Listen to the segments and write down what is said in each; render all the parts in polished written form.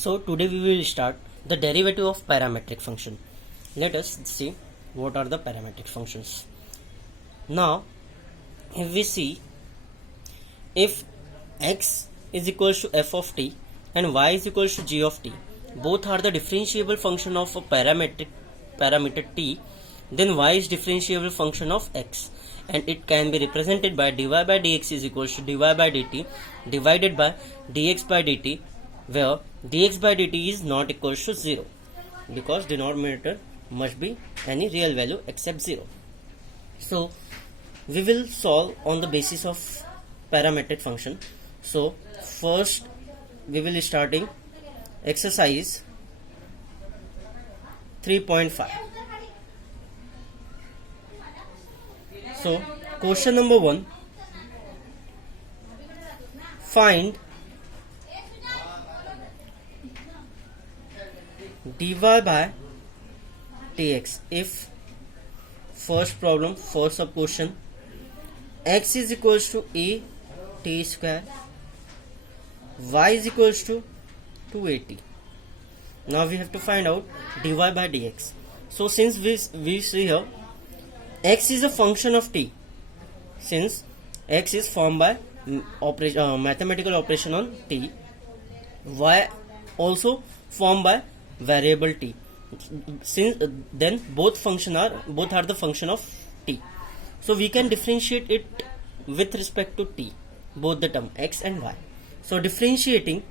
So today we will start the derivative of parametric function. Let us see what are the parametric functions. Now if we see, if x is equals to f of t and y is equals to g of t, both are the differentiable function of a parameter t, then y is differentiable function of x, and it can be represented by dy by dx is equals to dy by dt divided by dx by dt, where dx by dt is not equals to 0 because denominator must be any real value except 0. So we will solve on the basis of parametric function. So first we will starting exercise 3.5. So question number 1, find dy by dx if first sub question, x is equals to a t square, y is equals to 2at. Now we have to find out dy by dx. So since we see here x is a function of t, since x is formed by mathematical operation on t, y also formed by variable t, since then both are the function of t, so we can differentiate it with respect to t, both the term x and y. So differentiating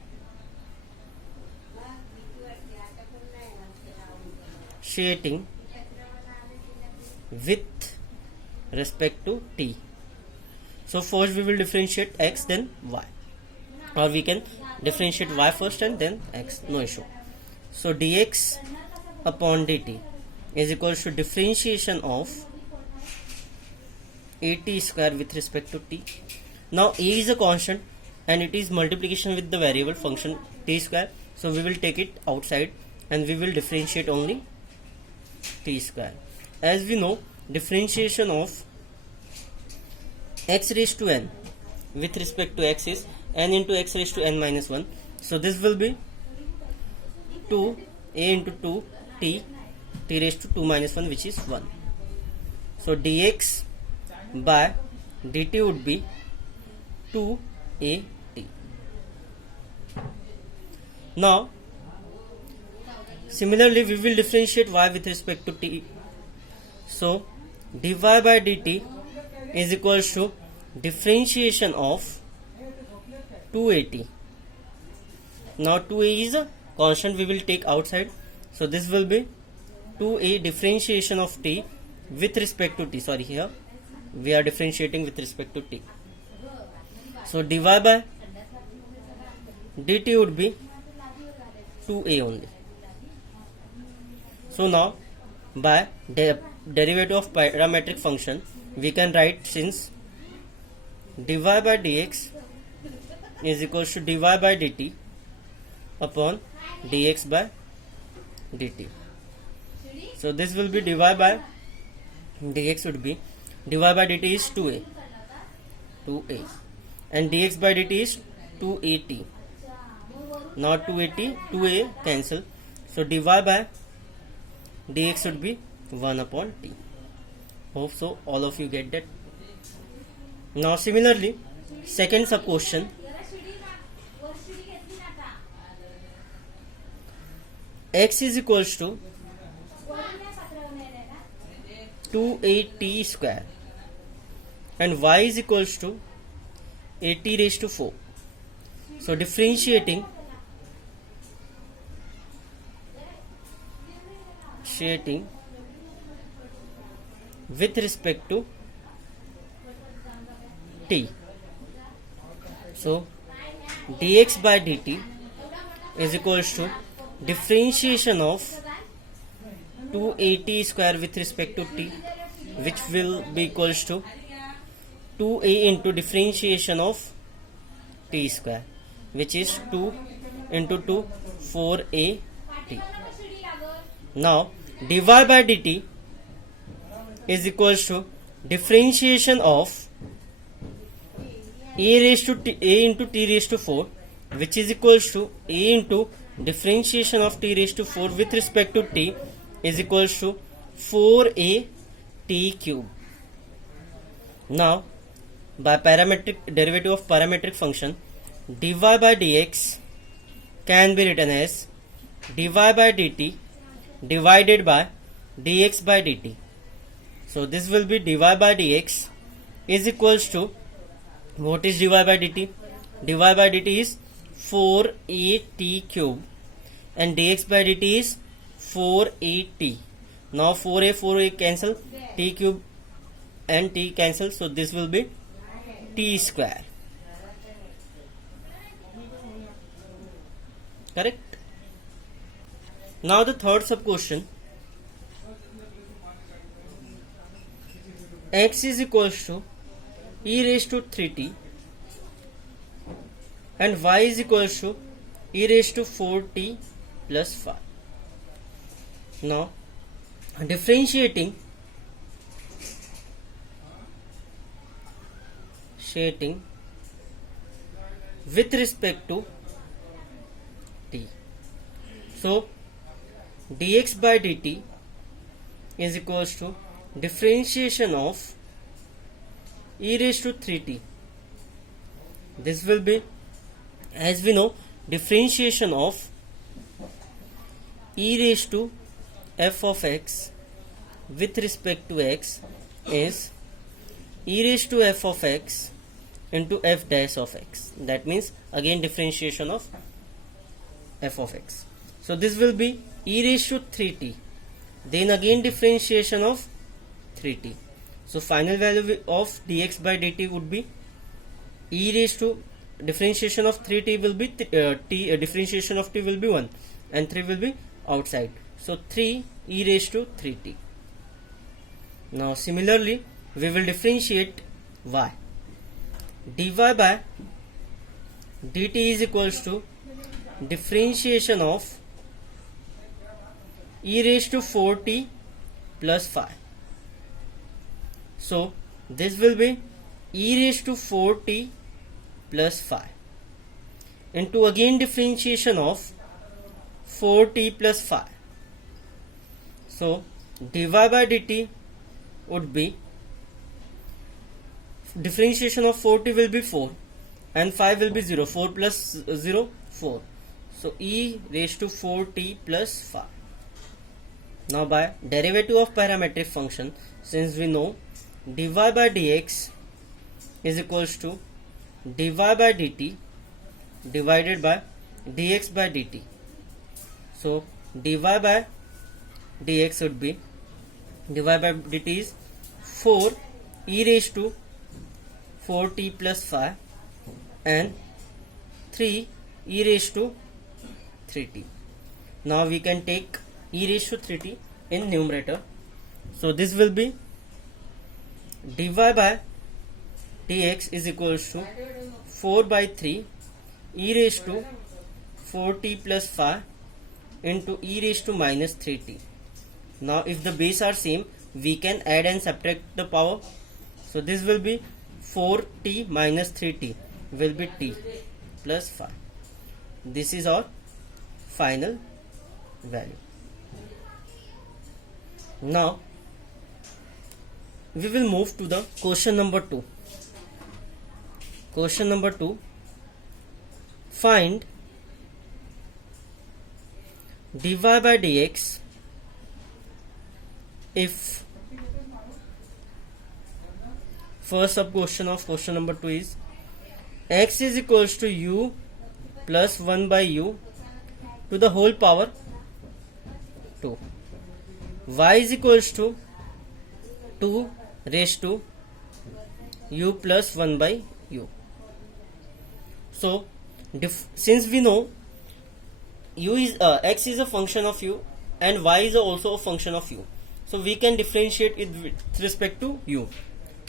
with respect to t. So first we will differentiate x then y, or we can differentiate y first and then x, no issue. So dx upon dt is equals to differentiation of at square with respect to t. Now a is a constant and it is multiplication with the variable function t square, so we will take it outside and we will differentiate only t square. As we know, differentiation of x raised to n with respect to x is n into x raised to n minus 1. So this will be 2 a into 2 t raised to 2 minus 1, which is 1. So dx by dt would be 2at. Now similarly we will differentiate y with respect to t. So dy by dt is equals to differentiation of 2at. Now 2a is a constant, we will take outside, so this will be 2a differentiation of t with respect to t. Sorry, here we are differentiating with respect to t. So dy by dt would be 2a only. So now by derivative of parametric function we can write, since dy by dx is equals to dy by dt upon dx by dt. So this will be dy by dx would be dy by dt is 2a and dx by dt is 2at. Now 2a cancel, so dy by dx would be 1 upon t. Hope so all of you get that. Now similarly second sub question, x is equals to 2at square and y is equals to at raised to 4. So differentiating with respect to t. So dx by dt is equals to differentiation of 2at square with respect to t, which will be equals to 2a into differentiation of t square, which is 2 into 2 4at. Now dy by dt is equals to differentiation of a into t raised to 4, which is equals to a into differentiation of t raised to 4 with respect to t is equals to 4a t cube. Now by parametric derivative of parametric function, dy by dx can be written as dy by dt divided by dx by dt. So this will be dy by dx is equals to, what is dy by dt? Dy by dt is 4at cube and dx by dt is 4at. Now 4a cancel, t cube and t cancel, so this will be t square. Correct? Now the third sub question, x is equals to e raised to 3t and y is equals to e raised to 4t plus 5. Now differentiating with respect to t. So dx by dt is equals to differentiation of e raised to 3t. This will be, as we know, differentiation of e raised to f of x with respect to x is e raised to f of x into f dash of x. That means again differentiation of f of x. So this will be e raised to 3t, then again differentiation of 3t. So final value of dx by dt would be e raised to differentiation of 3t will be differentiation of t will be 1 and 3 will be outside. So 3 e raised to 3t. Now similarly we will differentiate y. dy by dt is equals to differentiation of e raised to 4t plus 5. So this will be e raised to 4t plus 5 into again differentiation of 4t plus 5. So dy by dt would be, differentiation of 4t will be 4 and 5 will be 0. 4 plus 0, 4. So e raised to 4t plus 5. Now by derivative of parametric function, since we know dy by dx is equals to dy by dt divided by dx by dt. So dy by dx would be, dy by dt is 4 e raised to 4t plus 5 and 3 e raised to 3t. Now we can take e raised to 3t in numerator. So this will be dy by dx is equals to 4 by 3 e raised to 4t plus 5 into e raised to minus 3t. Now if the base are same, we can add and subtract the power. So this will be 4t minus 3t will be t plus 5. This is our final value. Now we will move to the question number 2. Question number 2, find dy by dx if, first sub question of question number 2 is x is equals to u plus 1 by u to the whole power 2, y is equals to 2 raised to u plus 1 by u. So since we know u is x is a function of u and y is also a function of u, so we can differentiate it with respect to u.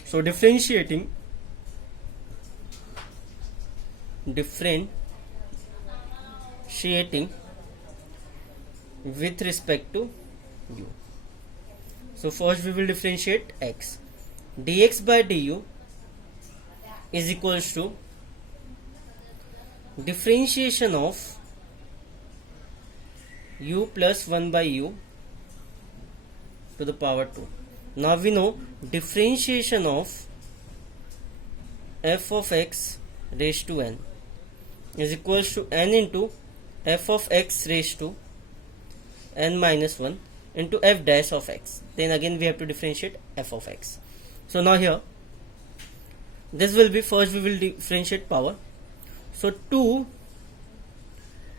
So differentiating with respect to u. So first we will differentiate x. Dx by du is equals to differentiation of u plus 1 by u to the power 2. Now we know differentiation of f of x raised to n is equals to n into f of x raised to n minus 1 into f dash of x. Then again we have to differentiate f of x. So now here this will be, first we will differentiate power. So 2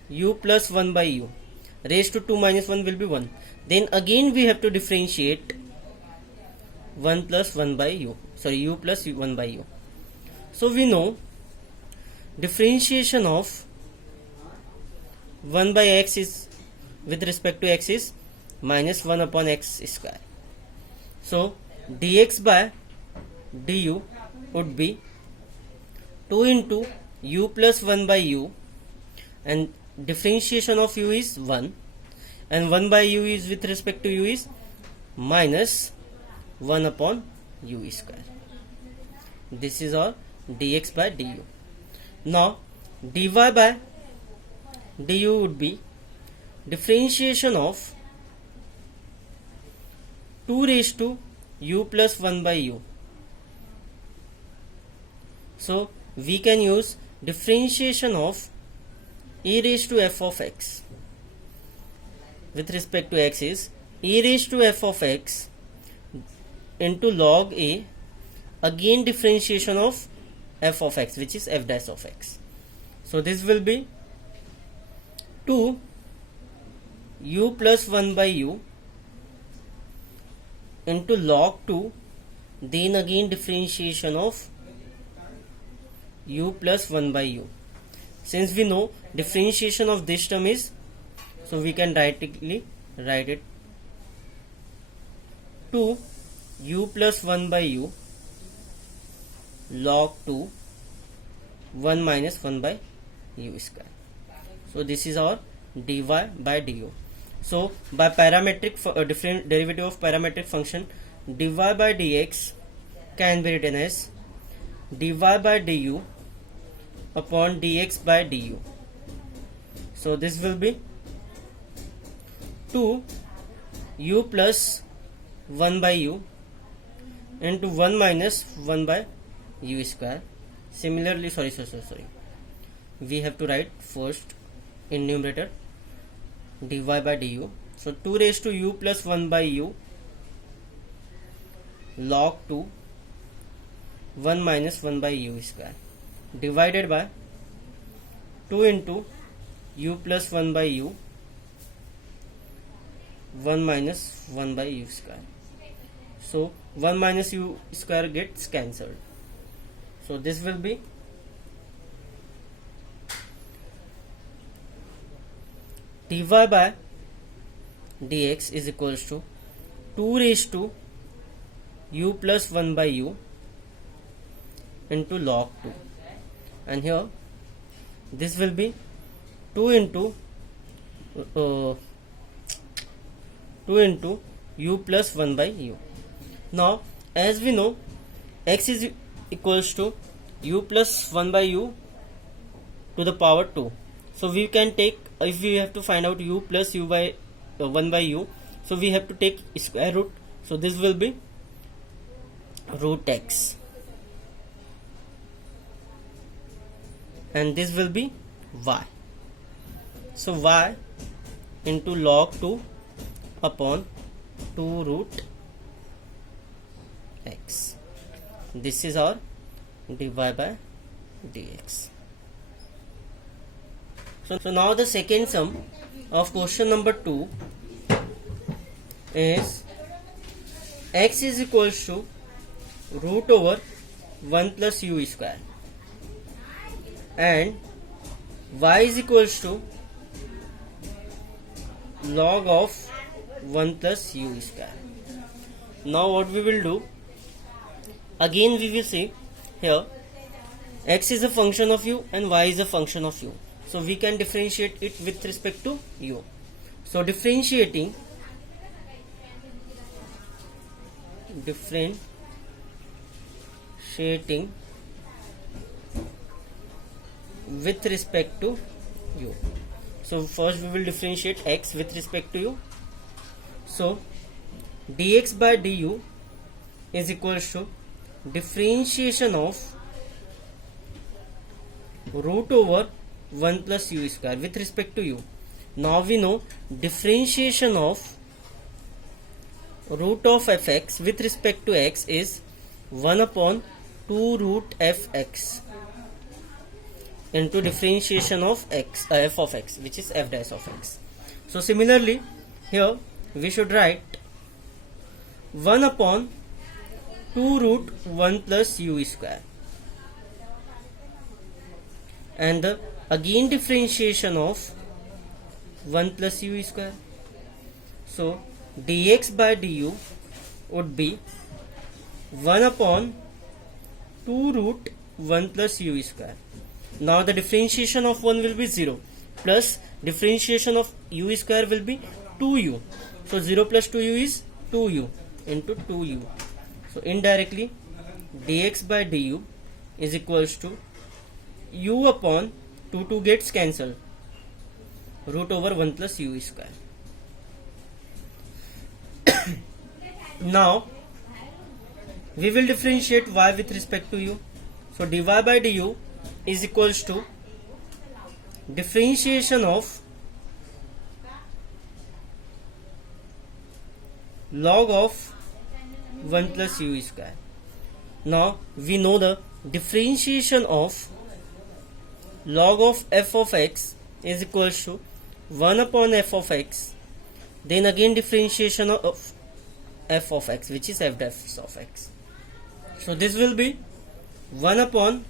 u plus 1 by u raised to 2 minus 1 will be 1. Then again we have to differentiate 1 plus 1 by u, sorry, u plus 1 by u. So we know differentiation of 1 by x is, with respect to x, is minus 1 upon x square. So dx by du would be 2 into u plus 1 by u, and differentiation of u is 1, and 1 by u is, with respect to u, is minus 1 upon u square. This is our dx by du. Now dy by du would be differentiation of 2 raised to u plus 1 by u. So we can use differentiation of e raised to f of x with respect to x is e raised to f of x into log a, again differentiation of f of x, which is f dash of x. So this will be 2 u plus 1 by u into log 2, then again differentiation of u plus 1 by u. Since we know differentiation of this term is, so we can directly write it 2 u plus 1 by u log 2 1 minus 1 by u square. So this is our dy by du. So by parametric different derivative of parametric function, dy by dx can be written as dy by du upon dx by du. So this will be 2 u plus 1 by u into 1 minus 1 by u square. Similarly, sorry, we have to write first in numerator dy by du. So 2 raised to u plus 1 by u log 2 1 minus 1 by u square divided by 2 into u plus 1 by u 1 minus 1 by u square. So 1 minus u square gets cancelled. So this will be dy by dx is equals to 2 raised to u plus 1 by u into log 2, and here this will be 2 into u plus 1 by u. Now as we know x is equals to u plus 1 by u to the power 2, so we can take, if we have to find out u plus u by 1 by u, so we have to take square root. So this will be root x, and this will be y. So y into log 2 upon 2 root x. This is our dy by dx. So now the second sum of question number 2 is x is equals to root over 1 plus u square and y is equals to log of 1 plus u square. Now what we will do, again we will see here x is a function of u and y is a function of u. So we can differentiate it with respect to u. So differentiating with respect to u. So first we will differentiate x with respect to u. So dx by du is equals to differentiation of root over 1 plus u square with respect to u. Now we know differentiation of root of fx with respect to x is 1 upon 2 root fx into differentiation of x f of x, which is f dash of x. So similarly here we should write 1 upon 2 root 1 plus u square, and the again differentiation of 1 plus u square. So dx by du would be 1 upon 2 root 1 plus u square. Now the differentiation of 1 will be 0, plus differentiation of u square will be 2u. So 0 plus 2u is 2u into 2u. So indirectly dx by du is equals to u upon 2 gets cancelled, root over 1 plus u square. Now we will differentiate y with respect to u. So dy by du is equals to differentiation of log of 1 plus u square. Now we know the differentiation of log of f of x is equals to 1 upon f of x, then again differentiation of f of x, which is f dash of x. So this will be 1 upon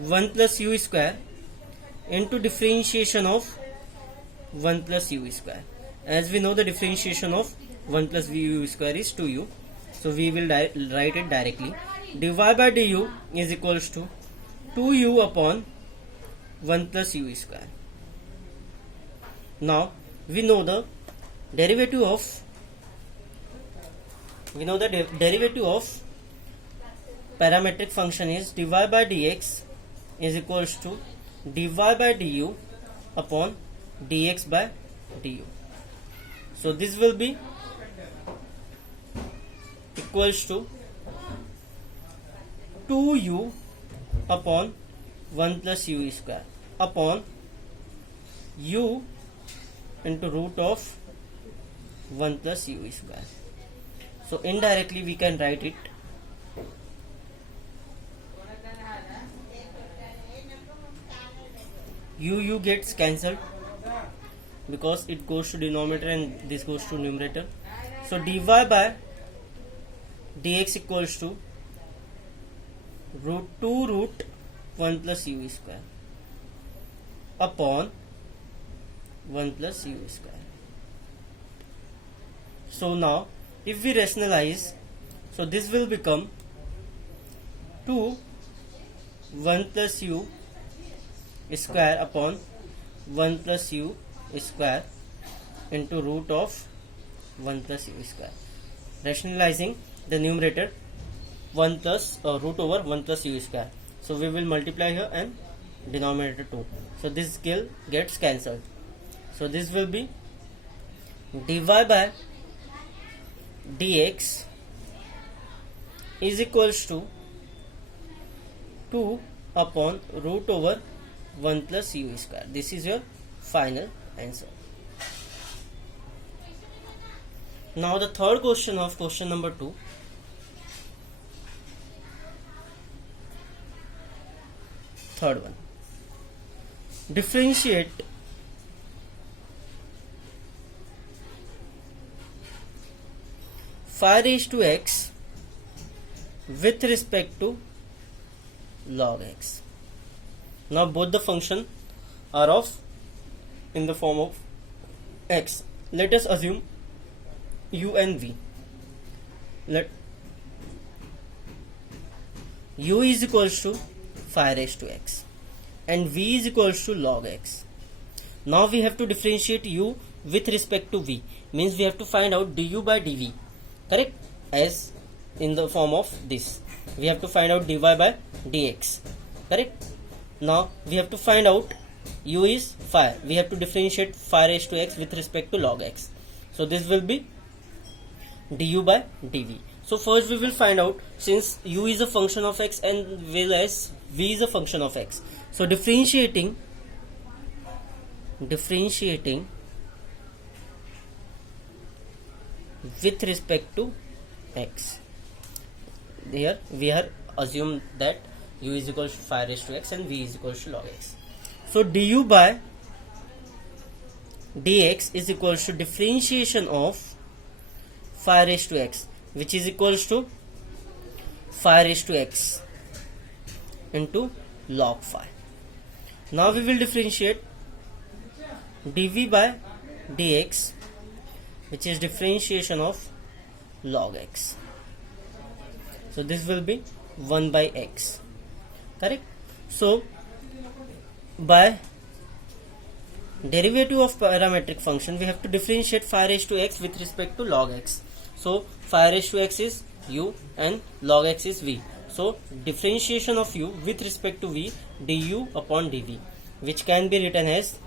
1 plus u square into differentiation of 1 plus u square. As we know, the differentiation of 1 plus u square is 2u. So we will write it directly. dy by du is equals to 2u upon 1 plus u square. Now we know the derivative of parametric function is dy by dx is equals to dy by du upon dx by du. So this will be equals to 2u upon 1 plus u square upon u into root of 1 plus u square. So indirectly we can write it u gets cancelled because it goes to denominator and this goes to numerator. So dy by dx equals to root 2 root 1 plus u square upon 1 plus u square. So now if we rationalize, so this will become 2 1 plus u square upon 1 plus u square into root of 1 plus u square. Rationalizing the numerator 1 plus root over 1 plus u square. So we will multiply here and denominator 2. So this scale gets cancelled. So this will be dy by dx is equals to 2 upon root over 1 plus u square. This is your final answer. Now the third question of question number 2. Third one. Differentiate phi raised to x with respect to log x. Now both the function are in the form of x. Let us assume u and v. Let u is equals to phi raised to x and v is equals to log x. Now we have to differentiate u with respect to v, means we have to find out du by dv, correct, as in the form of this. We have to find out dy by dx, correct. Now we have to find out u is phi. We have to differentiate phi raised to x with respect to log x. So this will be du by dv. So first we will find out, since u is a function of x and well as v is a function of x. So differentiating with respect to x. Here we are assumed that u is equal to phi raised to x and v is equal to log x. So du by dx is equal to differentiation of phi raised to x, which is equals to phi raised to x into log phi. Now we will differentiate dv by dx, which is differentiation of log x. So this will be 1 by x, correct? So by derivative of parametric function, we have to differentiate phi raised to x with respect to log x. So phi raised to x is u and log x is v. So differentiation of u with respect to v, du upon dv, which can be written as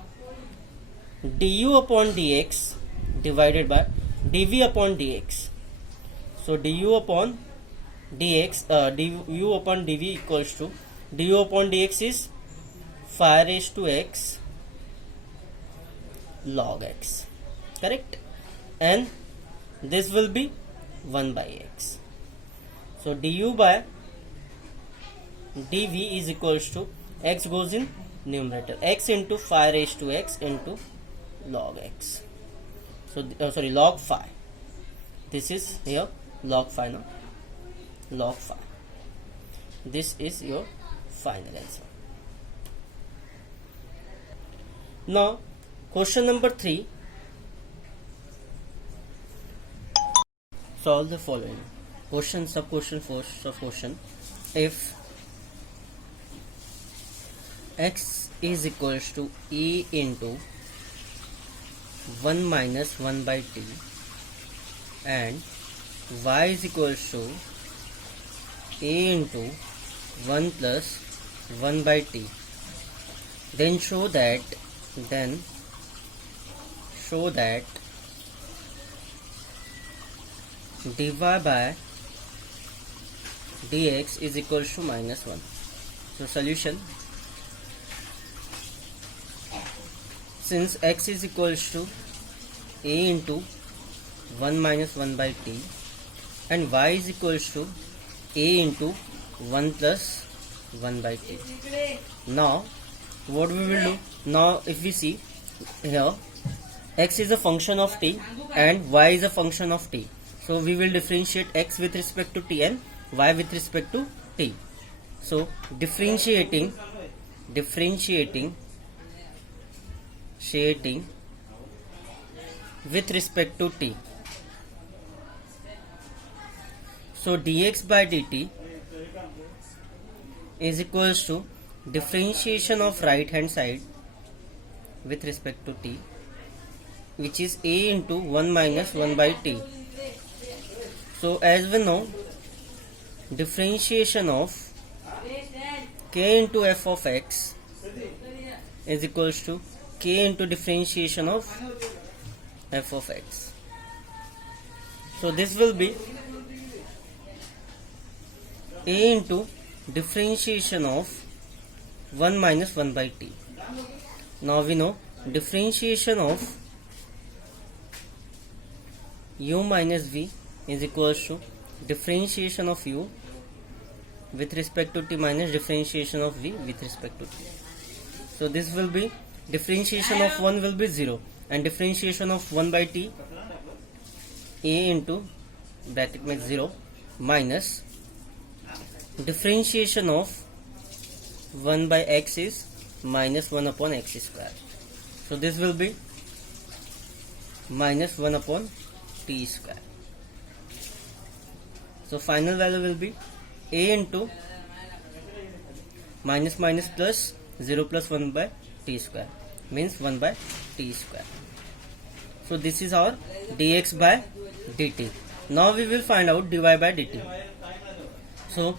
du upon dx divided by dv upon dx. So du upon dx, du upon dv equals to du upon dx is phi raised to x log x, correct? And this will be 1 by x. So du by dv is equals to, x goes in numerator, x into phi raised to x into log x. So log phi. This is here log phi now. Log phi. This is your final answer. Now question number 3. Solve the following. Question, sub question, sub question. If x is equals to e into 1 minus 1 by t and y is equals to a into 1 plus 1 by t, then show that dy by dx is equals to minus 1. So solution, since x is equals to a into 1 minus 1 by t and y is equals to a into 1 plus 1 by t. Now what we will do, now if we see here, x is a function of t and y is a function of t. So we will differentiate x with respect to t and y with respect to t. So differentiating with respect to t. So dx by dt is equals to differentiation of right hand side with respect to t, which is a into 1 minus 1 by t. So as we know, differentiation of k into f of x is equals to k into differentiation of f of x. So this will be a into differentiation of 1 minus 1 by t. Now we know differentiation of u minus v is equals to differentiation of u with respect to t minus differentiation of v with respect to t. So this will be, differentiation of 1 will be 0 and differentiation of 1 by t, a into bracket में 0 minus differentiation of 1 by x is minus 1 upon x square. So this will be minus 1 upon t square. So final value will be a into minus minus plus 0 plus 1 by t square, means 1 by t square. So this is our dx by dt. Now we will find out dy by dt. So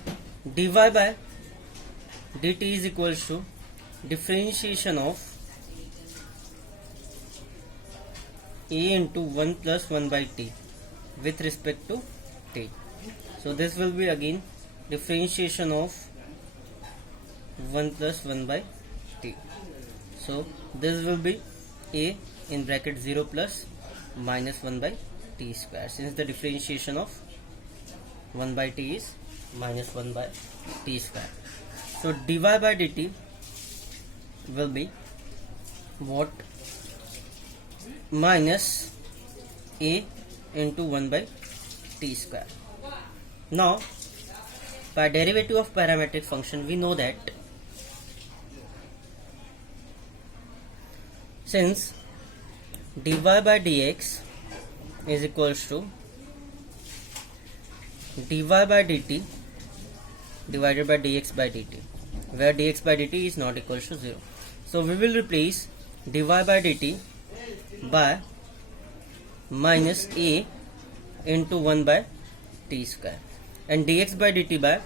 dy by dt is equals to differentiation of a into 1 plus 1 by t with respect to t. So this will be again differentiation of 1 plus 1 by t. So this will be a in bracket 0 plus minus 1 by t square, since the differentiation of 1 by t is minus 1 by t square. So dy by dt will be what? Minus a into 1 by t square. Now by derivative of parametric function we know that since dy by dx is equals to dy by dt divided by dx by dt, where dx by dt is not equals to 0. So we will replace dy by dt by minus a into 1 by t square and dx by dt by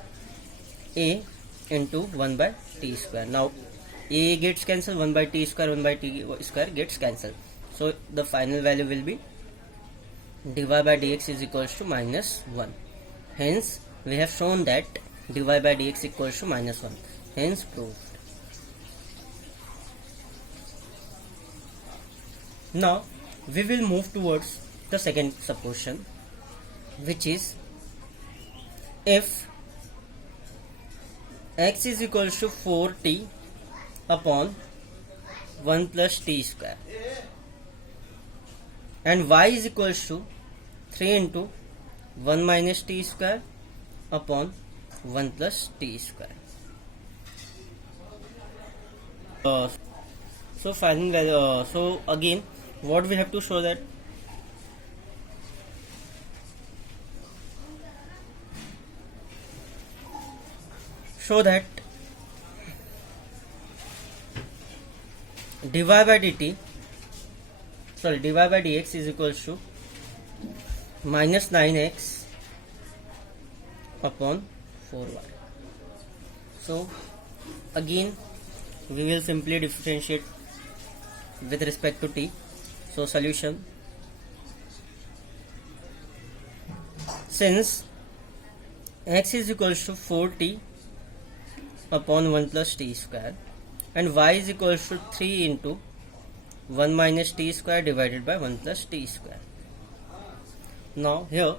a into 1 by t square. Now a gets cancelled, 1 by t square, 1 by t square gets cancelled. So the final value will be dy by dx is equals to minus 1. Hence we have shown that dy by dx equals to minus 1. Hence proved. Now we will move towards the second supposition, which is if x is equals to 4t upon 1 plus t square and y is equals to 3 into 1 minus t square upon 1 plus t square. So final value. So again, what we have to show that dy by dx is equals to minus 9x upon 4y. So again we will simply differentiate with respect to t. So solution, since x is equals to 4t upon 1 plus t square and y is equals to 3 into 1 minus t square divided by 1 plus t square. Now here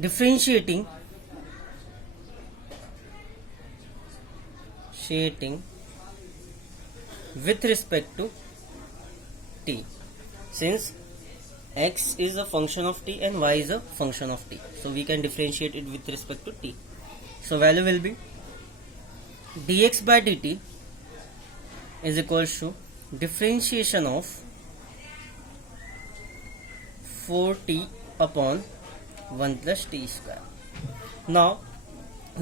differentiating with respect to t, since x is a function of t and y is a function of t, so we can differentiate it with respect to t. So value will be dx by dt is equals to differentiation of 4t upon 1 plus t square. Now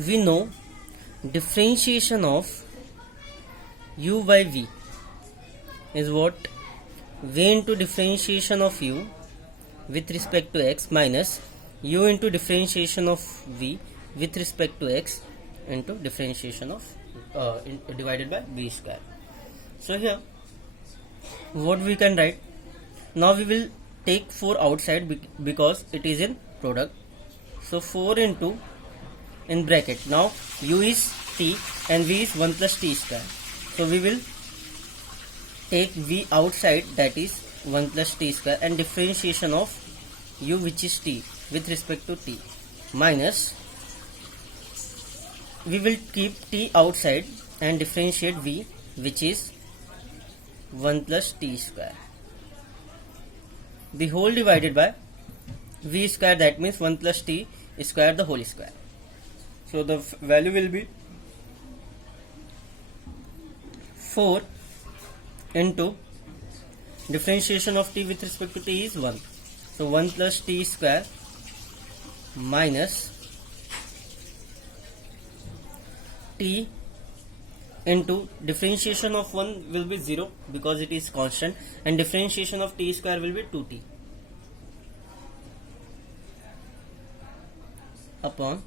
we know differentiation of u by v is what? V into differentiation of u with respect to x minus u into differentiation of v with respect to x into differentiation of divided by v square. So here what we can write, now we will take 4 outside because it is in product. So 4 into in bracket, now u is t and v is 1 plus t square. So we will take v outside, that is 1 plus t square, and differentiation of u which is t with respect to t minus we will keep t outside and differentiate v which is 1 plus t square, the whole divided by v square, that means 1 plus t square the whole square. So the value will be 4 into differentiation of t with respect to t is 1. So 1 plus t square minus t into differentiation of 1 will be 0 because it is constant, and differentiation of t square will be 2t upon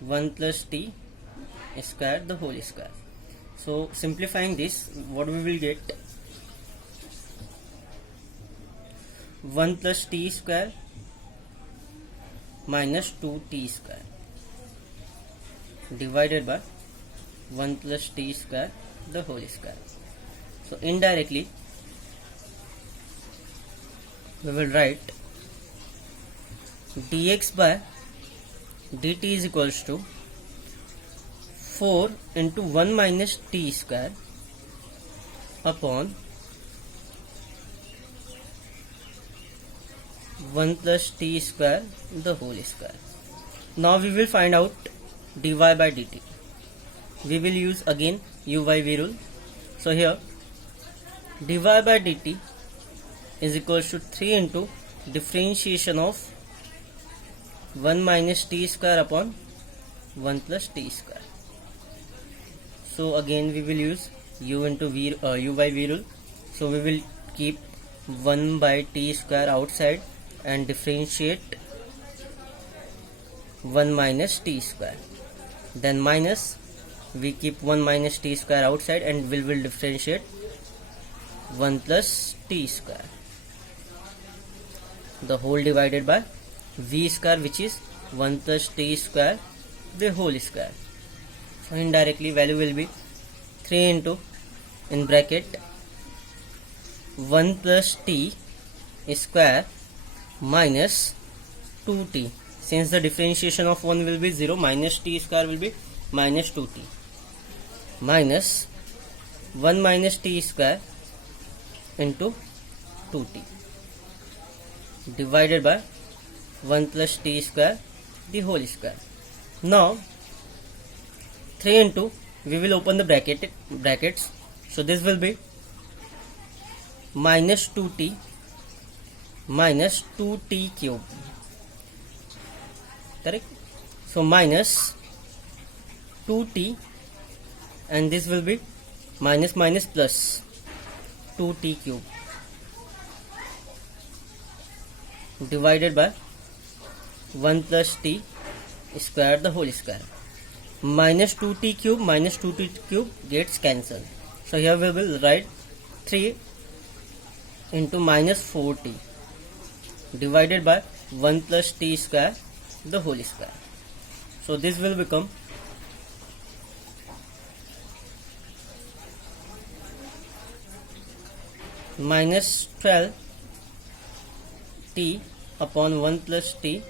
1 plus t square the whole square. So simplifying this, what we will get, 1 plus t square minus 2t square divided by 1 plus t square the whole square. So indirectly we will write dx by dt is equals to 4 into 1 minus t square upon 1 plus t square the whole square. Now we will find out dy by dt. We will use again u/v rule. So here dy by dt is equals to 3 into differentiation of 1 minus t square upon 1 plus t square. So again we will use u by v rule. So we will keep 1 by t square outside and differentiate 1 minus t square. Then minus, we keep 1 minus t square outside and we will differentiate 1 plus t square. The whole divided by v square, which is 1 plus t square the whole square. So indirectly value will be 3 into in bracket 1 plus t square minus 2t. Since the differentiation of 1 will be 0, minus t square will be minus 2t minus 1 minus t square into 2t divided by 1 plus t square the whole square. Now 3 into, we will open the brackets. So this will be minus 2t minus 2t cube. Correct? So minus 2t and this will be minus minus plus 2t cube divided by 1 plus t square the whole square. Minus 2t cube gets cancelled. So here we will write 3 into minus 4t divided by 1 plus t square the whole square. So this will become minus 12t upon 1 plus t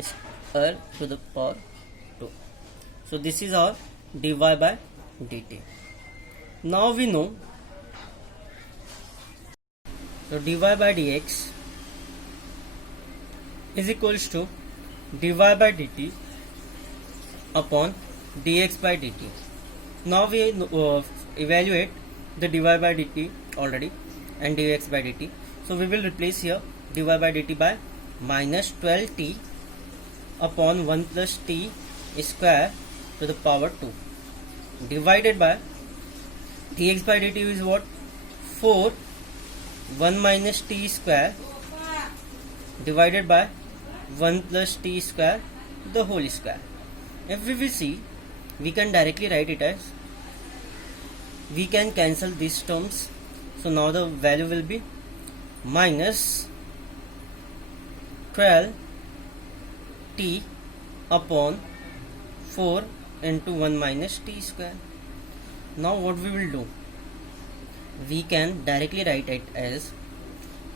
square to the power 2. So this is our dy by dt. Now we know, so dy by dx is equals to dy by dt upon dx by dt. Now we evaluate the dy by dt already and dx by dt. So we will replace here dy by dt by minus 12t upon 1 plus t square to the power 2 divided by dx by dt is what? 4 1 minus t square divided by 1 plus t square the whole square. If we will see, we can directly write it as, we can cancel these terms. So now the value will be minus 12t upon 4 into 1 minus t square. Now what we will do, we can directly write it as,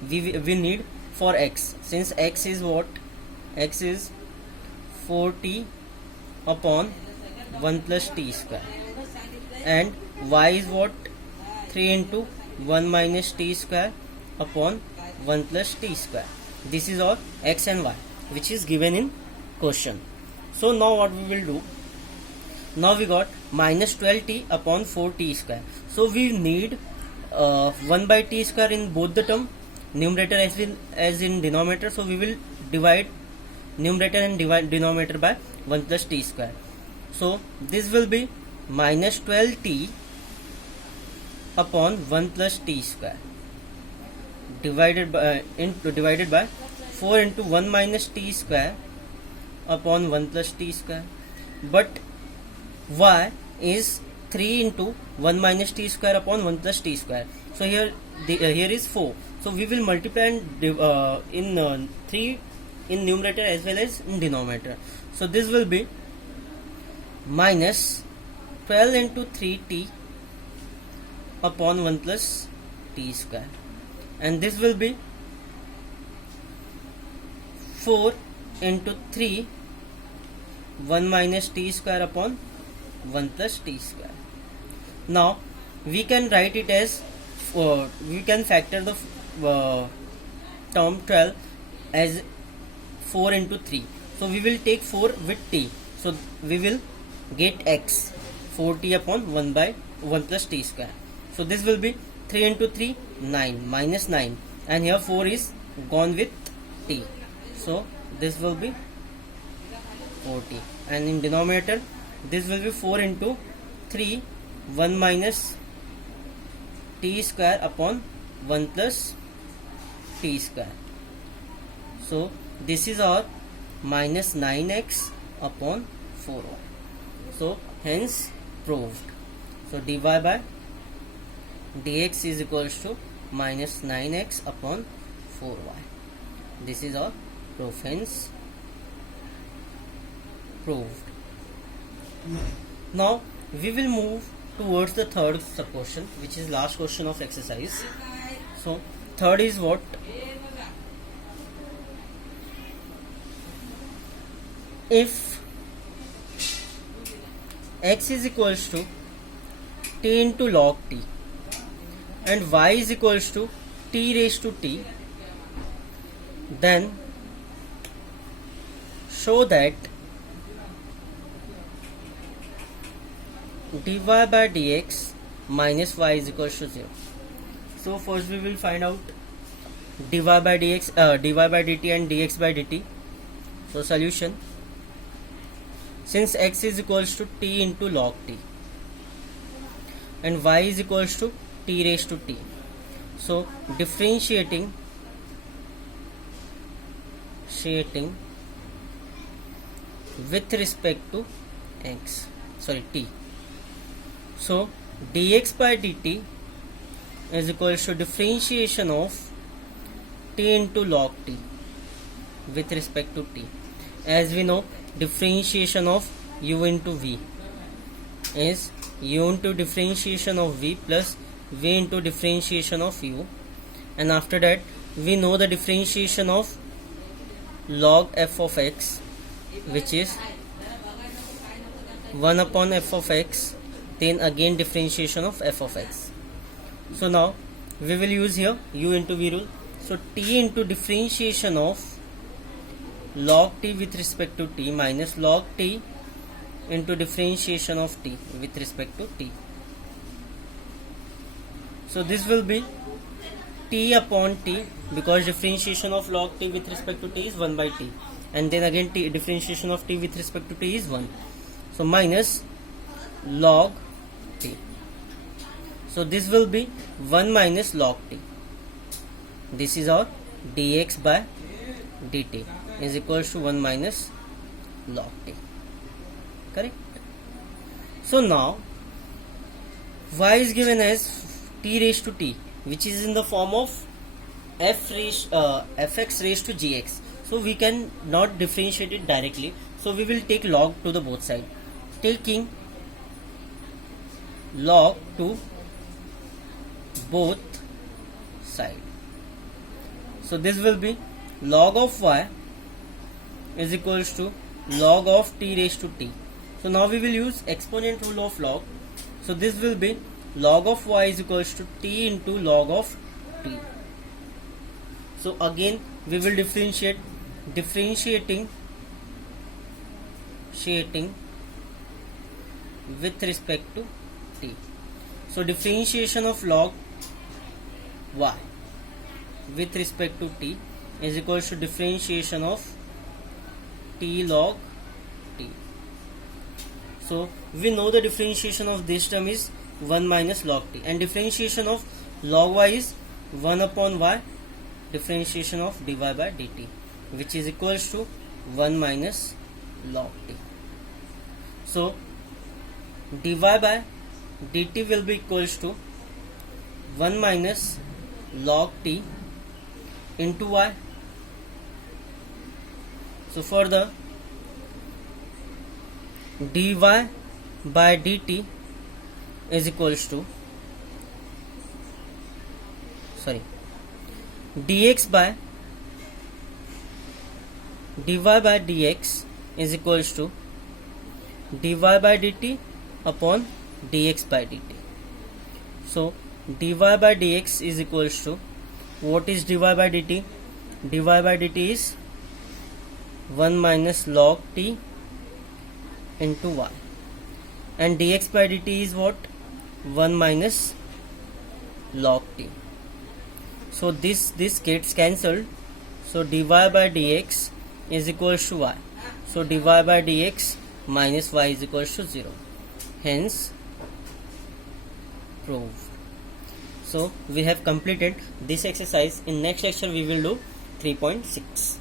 we need for x, since x is what? X is 4t upon 1 plus t square and y is what? 3 into 1 minus t square upon 1 plus t square. This is our x and y which is given in question. So now what we will do, now we got minus 12t upon 4t square. So we need 1 by t square in both the term, numerator as in denominator. So we will divide numerator and divide denominator by 1 plus t square. So this will be minus 12t upon 1 plus t square divided by 4 into 1 minus t square upon 1 plus t square. But y is 3 into 1 minus t square upon 1 plus t square. So here is 4. So we will multiply in 3 in numerator as well as in denominator. So this will be minus 12 into 3t upon 1 plus t square, and this will be 4 into 3 1 minus t square upon 1 plus t square. Now we can write it as we can factor the term 12 as 4 into 3. So we will take 4 with t. So we will get x 4t upon 1 by 1 plus t square. So this will be 3 into 3 9 minus 9, and here 4 is gone with t. So this will be 4t, and in denominator this will be 4 into 3 1 minus t square upon 1 plus t square. So this is our minus 9x upon 4y. So hence proved. So dy by dx is equals to minus 9x upon 4y. This is our proof, hence proved. Now we will move towards the third sub question, which is last question of exercise. So third is what? If x is equals to t into log t and y is equals to t raised to t, then show that dy by dx minus y is equals to 0. So first we will find out dy by dx, dy by dt and dx by dt. So solution: since x is equals to t into log t and y is equals to t raised to t, so differentiating with respect to t. So dx by dt is equals to differentiation of t into log t with respect to t. As we know, differentiation of u into v is u into differentiation of v plus v into differentiation of u, and after that we know the differentiation of log f of x, which is 1 upon f of x, then again differentiation of f of x. So now we will use here u into v rule. So t into differentiation of log t with respect to t minus log t into differentiation of t with respect to t. So this will be t upon t, because differentiation of log t with respect to t is 1 by t, and then again t differentiation of t with respect to t is 1. So minus log t. So this will be 1 minus log t. This is our dx by dt is equals to 1 minus log t. Correct? So now y is given as t raised to t, which is in the form of fx raised to gx. So we can not differentiate it directly. So we will take log to the both side. Taking log to both side. So this will be log of y is equals to log of t raised to t. So now we will use exponent rule of log. So this will be log of y is equals to t into log of t. So again we will differentiating with respect to t. So differentiation of log y with respect to t is equals to differentiation of t log t. So we know the differentiation of this term is 1 minus log t, and differentiation of log y is 1 upon y differentiation of dy by dt, which is equals to 1 minus log t. So dy by dt will be equals to 1 minus log t into y. So further, dy by dt is equals to dx by dy by dx is equals to dy by dt upon dx by dt. So dy by dx is equals to, what is dy by dt? Dy by dt is 1 minus log t into y, and dx by dt is what? 1 minus log t. So this gets cancelled. So dy by dx is equals to y. So dy by dx minus y is equals to 0. Hence proved. So we have completed this exercise. In next lecture we will do 3.6.